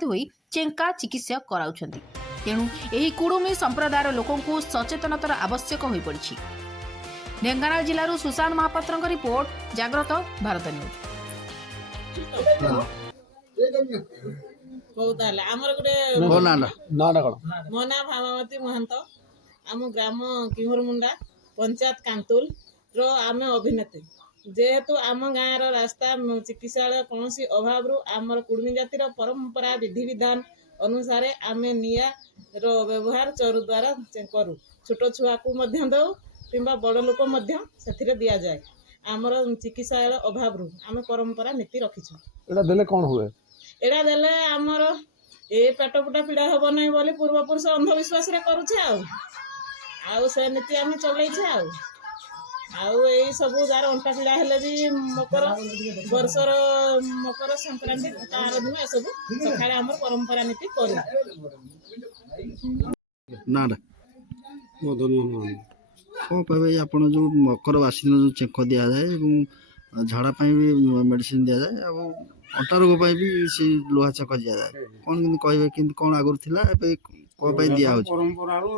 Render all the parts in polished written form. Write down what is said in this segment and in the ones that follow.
ଭର୍ତ୍ତି ହୋଇ ଚେଙ୍କା ଚିକିତ୍ସା କରାଉଛନ୍ତି। ତେଣୁ ଏହି କୁଡ଼ୁମି ସମ୍ପ୍ରଦାୟର ଲୋକଙ୍କୁ ସଚେତନତାର ଆବଶ୍ୟକ ହୋଇପଡ଼ିଛି। ଢେଙ୍କାନାଳ ଜିଲ୍ଲାରୁ ସୁଶାନ୍ତ ମହାପାତ୍ରଙ୍କ ରିପୋର୍ଟ, ଜାଗ୍ରତ ଭାରତ ନ୍ୟୁଜ୍। ଆମର ଗୋଟେ ମୋ ନାଁ ଭାମାବତୀ ମହାନ୍ତ। ଆମ ଗ୍ରାମ କିହରମୁଣ୍ଡା, ପଞ୍ଚାୟତ କାନ୍ତୁଲର ଆମେ ଅଭିନେତ୍ରୀ। ଯେହେତୁ ଆମ ଗାଁର ରାସ୍ତା, ଚିକିତ୍ସାଳୟ କୌଣସି ଅଭାବରୁ ଆମର କୁଡ଼ୁମି ଜାତିର ପରମ୍ପରା ବିଧିବିଧାନ ଅନୁସାରେ ଆମେ ନିଆଁର ବ୍ୟବହାର ଚରୁ ଦ୍ୱାରା କରୁ। ଛୋଟ ଛୁଆକୁ ମଧ୍ୟ ଦେଉ କିମ୍ବା ବଡ଼ ଲୋକ ମଧ୍ୟ ସେଥିରେ ଦିଆଯାଏ। ଆମର ଚିକିତ୍ସାଳୟ ଅଭାବରୁ ଆମେ ପରମ୍ପରା ନୀତି ରଖିଛୁ। ଏଟା ଦେଲେ କ'ଣ ହୁଏ? ଏଟା ଦେଲେ ଆମର ପେଟ ଫୁଟା ପୀଡ଼ା ହେବ ନାହିଁ ବୋଲି ପୂର୍ବପୁରୁଷ ଅନ୍ଧବିଶ୍ୱାସରେ କରୁଛେ। ଆଉ ସେ ନୀତି ଆମେ ଚଲେଇଛେ। ଆଉ ଏଇ ସବୁ ଯାହାର ଅଣ୍ଟା ପୀଡ଼ା ହେଲେ ବି ବର୍ଷର ମକର ସଂକ୍ରାନ୍ତି ତାର ଦିନ ଏସବୁ ସକାଳେ ଆମର ପରମ୍ପରା ନୀତି କରୁ। କ'ଣ କହିବେ ଆପଣ ଯେଉଁ ମକର ବାସି ଦିନ ଯେଉଁ ଚେକ ଦିଆଯାଏ ଏବଂ ଝାଡ଼ା ପାଇଁ ବି ମେଡ଼ିସିନ ଦିଆଯାଏ ଆଉ ଅଣ୍ଟା ରୋଗ ପାଇଁ ବି ସେ ଲୁହା ଚେକ ଦିଆଯାଏ, କ'ଣ କେମିତି କହିବେ? କେମିତି କ'ଣ ଆଗରୁ ଥିଲା, ଏବେ କ'ଣ ପାଇଁ ଦିଆହେଉଛି? ପରମ୍ପରାରୁ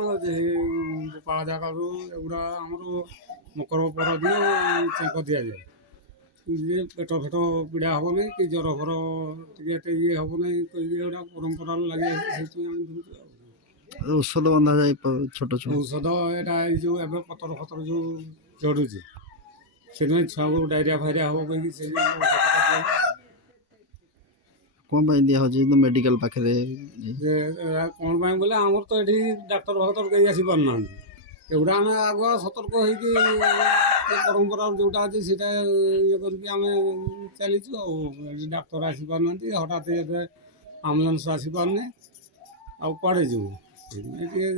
ପାଳ ଜାଗାରୁ ଏଗୁଡ଼ା ଆମର ମକର ପରଦିନ ଚେକ ଦିଆଯାଏ। ପେଟ ଫେଟ ପୀଡ଼ା ହେବନି କି ଜ୍ୱର ଫର ଟିକେ ଏତେ ଇଏ ହେବନି, ଏଗୁଡ଼ା ପରମ୍ପରାରୁ ଲାଗି ଆସିଛି, ସେଇଥିପାଇଁ ଆମେ ଦେଉଛୁ। ଔଷଧ ବନ୍ଧାଯାଏ ଛୋଟ ଛୁଆ ଔଷଧ ଏଇଟା ଏଇ ଯେଉଁ ଏବେ ପତର ଫତର ଯେଉଁ ଚଢ଼ୁଛି ସେଥିପାଇଁ ଛୁଆଙ୍କୁ ଡାଇରିଆ ଫାଇରିଆ ହେବ କହିକି ସେ କ'ଣ ପାଇଁ ଦିଆହେଉଛି? ମେଡ଼ିକାଲ ପାଖରେ କ'ଣ ପାଇଁ ବୋଲେ ଆମର ତ ଏଠି ଡାକ୍ତର ଫାକ୍ତର କେହି ଆସିପାରୁନାହାନ୍ତି। ଏଗୁଡ଼ା ଆମେ ଆଗୁଆ ସତର୍କ ହେଇକି ପରମ୍ପରା ଯେଉଁଟା ଅଛି ସେଇଟା ଇଏ କରିକି ଆମେ ଚାଲିଛୁ। ଆଉ ଏଠି ଡାକ୍ତର ଆସିପାରୁନାହାନ୍ତି, ହଠାତ୍ ଏବେ ଆମ୍ବୁଲାନ୍ସ ଆସିପାରୁନି, ଆଉ କୁଆଡ଼େ ଯିବୁ? ସେଥିପାଇଁ ଟିକେ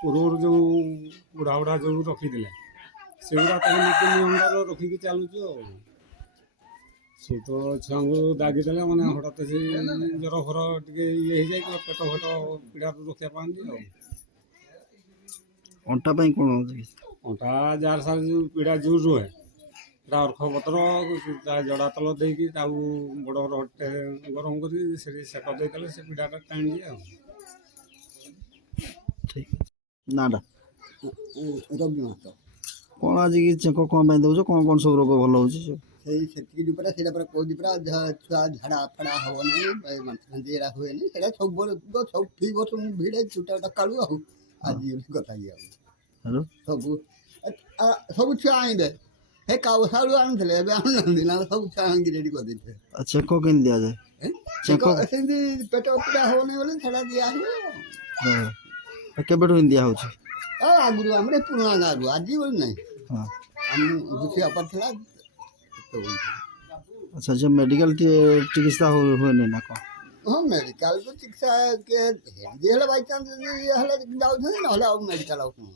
ପୂର୍ବରୁ ଯେଉଁ ବୁଢ଼ା ଯେଉଁ ରଖିଥିଲେ ସେଗୁଡ଼ା ତାକୁ ନୀତି ନିୟମର ରଖିକି ଚାଲୁଛୁ। ଆଉ ଛୋଟ ଛୁଆଙ୍କୁ ଦାଗିଦେଲେ ମାନେ ହଠାତ୍ ସେ ଜ୍ୱର ଫର ଟିକେ ଇଏ ହେଇଯାଏ, ପେଟ ଫେଟ ପୀଡ଼ାରୁ ରକ୍ଷା ପାଆନ୍ତି। ଆଉ ଅଣ୍ଟା ପାଇଁ କ'ଣ? ଅଣ୍ଟା ଯାହାର ସାର ଯେଉଁ ପୀଡ଼ା ଯେଉଁ ରୁହେ ସେଟା ଅର୍ଖପତ୍ର ଜଡ଼ା ତଳ ଦେଇକି ତାକୁ ବଡ଼ ରଡ଼ଟେ ଗରମ କରି ସେଠି ସେକ ଦେଇଦେଲେ ସେ ପୀଡ଼ାଟା ଟାଣିଦିଏ। ଆଉ ଠିକ୍ ଅଛି। ନାଁଟା ରବି ମାସ କ'ଣ ଆଜିକି ଚେକ କ'ଣ ପାଇଁ ଦେଉଛ? କ'ଣ କ'ଣ ସବୁ ରୋଗ ଭଲ ହେଉଛି? ସେତିକି ଯେଉଁ ପରା ସେଇଟା ପରା କହୁଛି ପରା, ଛୁଆ ଝାଡ଼ା ଫାଡ଼ା ହେବ ନାହିଁ, ବାନ୍ତି ଫାନ୍ତି ଏରା ହୁଏନି। ସେଇଟା ସବୁବେଳେ ସବୁ ଠିକ୍ ବର୍ଷ ମୁଁ ଭିଡ଼େ ଛୁଟା କାଳୁ। ଆଉ ଆଜି କଥା ଇଏ ସବୁ ଛୁଆ ଆଣିବେ, ହେ କାଉସାଳୁ ଆଣୁଥିଲେ, ଏବେ ଆଣୁନାହାନ୍ତି ନା, ସବୁ ଛୁଆ ଆଣିକି ରେଡ଼ି କରିଦେଇଥିଲେ। ଚେକ କେମିତି ଦିଆଯାଏ? ସେମିତି ପେଟ ପୀଡ଼ା ହେବନି ବୋଲି ସେଇଟା ଦିଆ ହୁଏ। କେବେଠୁ ଏମିତି ଦିଆହେଉଛି? ଆଗରୁ ଆମର ପୁରୁଣା ଗାଁରୁ, ଆଜି ବୋଲି ନାହିଁ। ଆମ ଘୁଷି ବାପା ଥିଲା। ଆଚ୍ଛା, ଯେ ମେଡ଼ିକାଲ ଚିକିତ୍ସା ହୁଏନି ନା କ'ଣ? ହଁ, ମେଡ଼ିକାଲ ତ ଚିକିତ୍ସା କିଏ ହେଲ୍ଦି ହେଲେ ବାଇଚାନ୍ସ ଯଦି ଇଏ ହେଲେ ଯାଉଛନ୍ତି, ନହେଲେ ଆଉ ମେଡ଼ିକାଲ ଆଉ କ'ଣ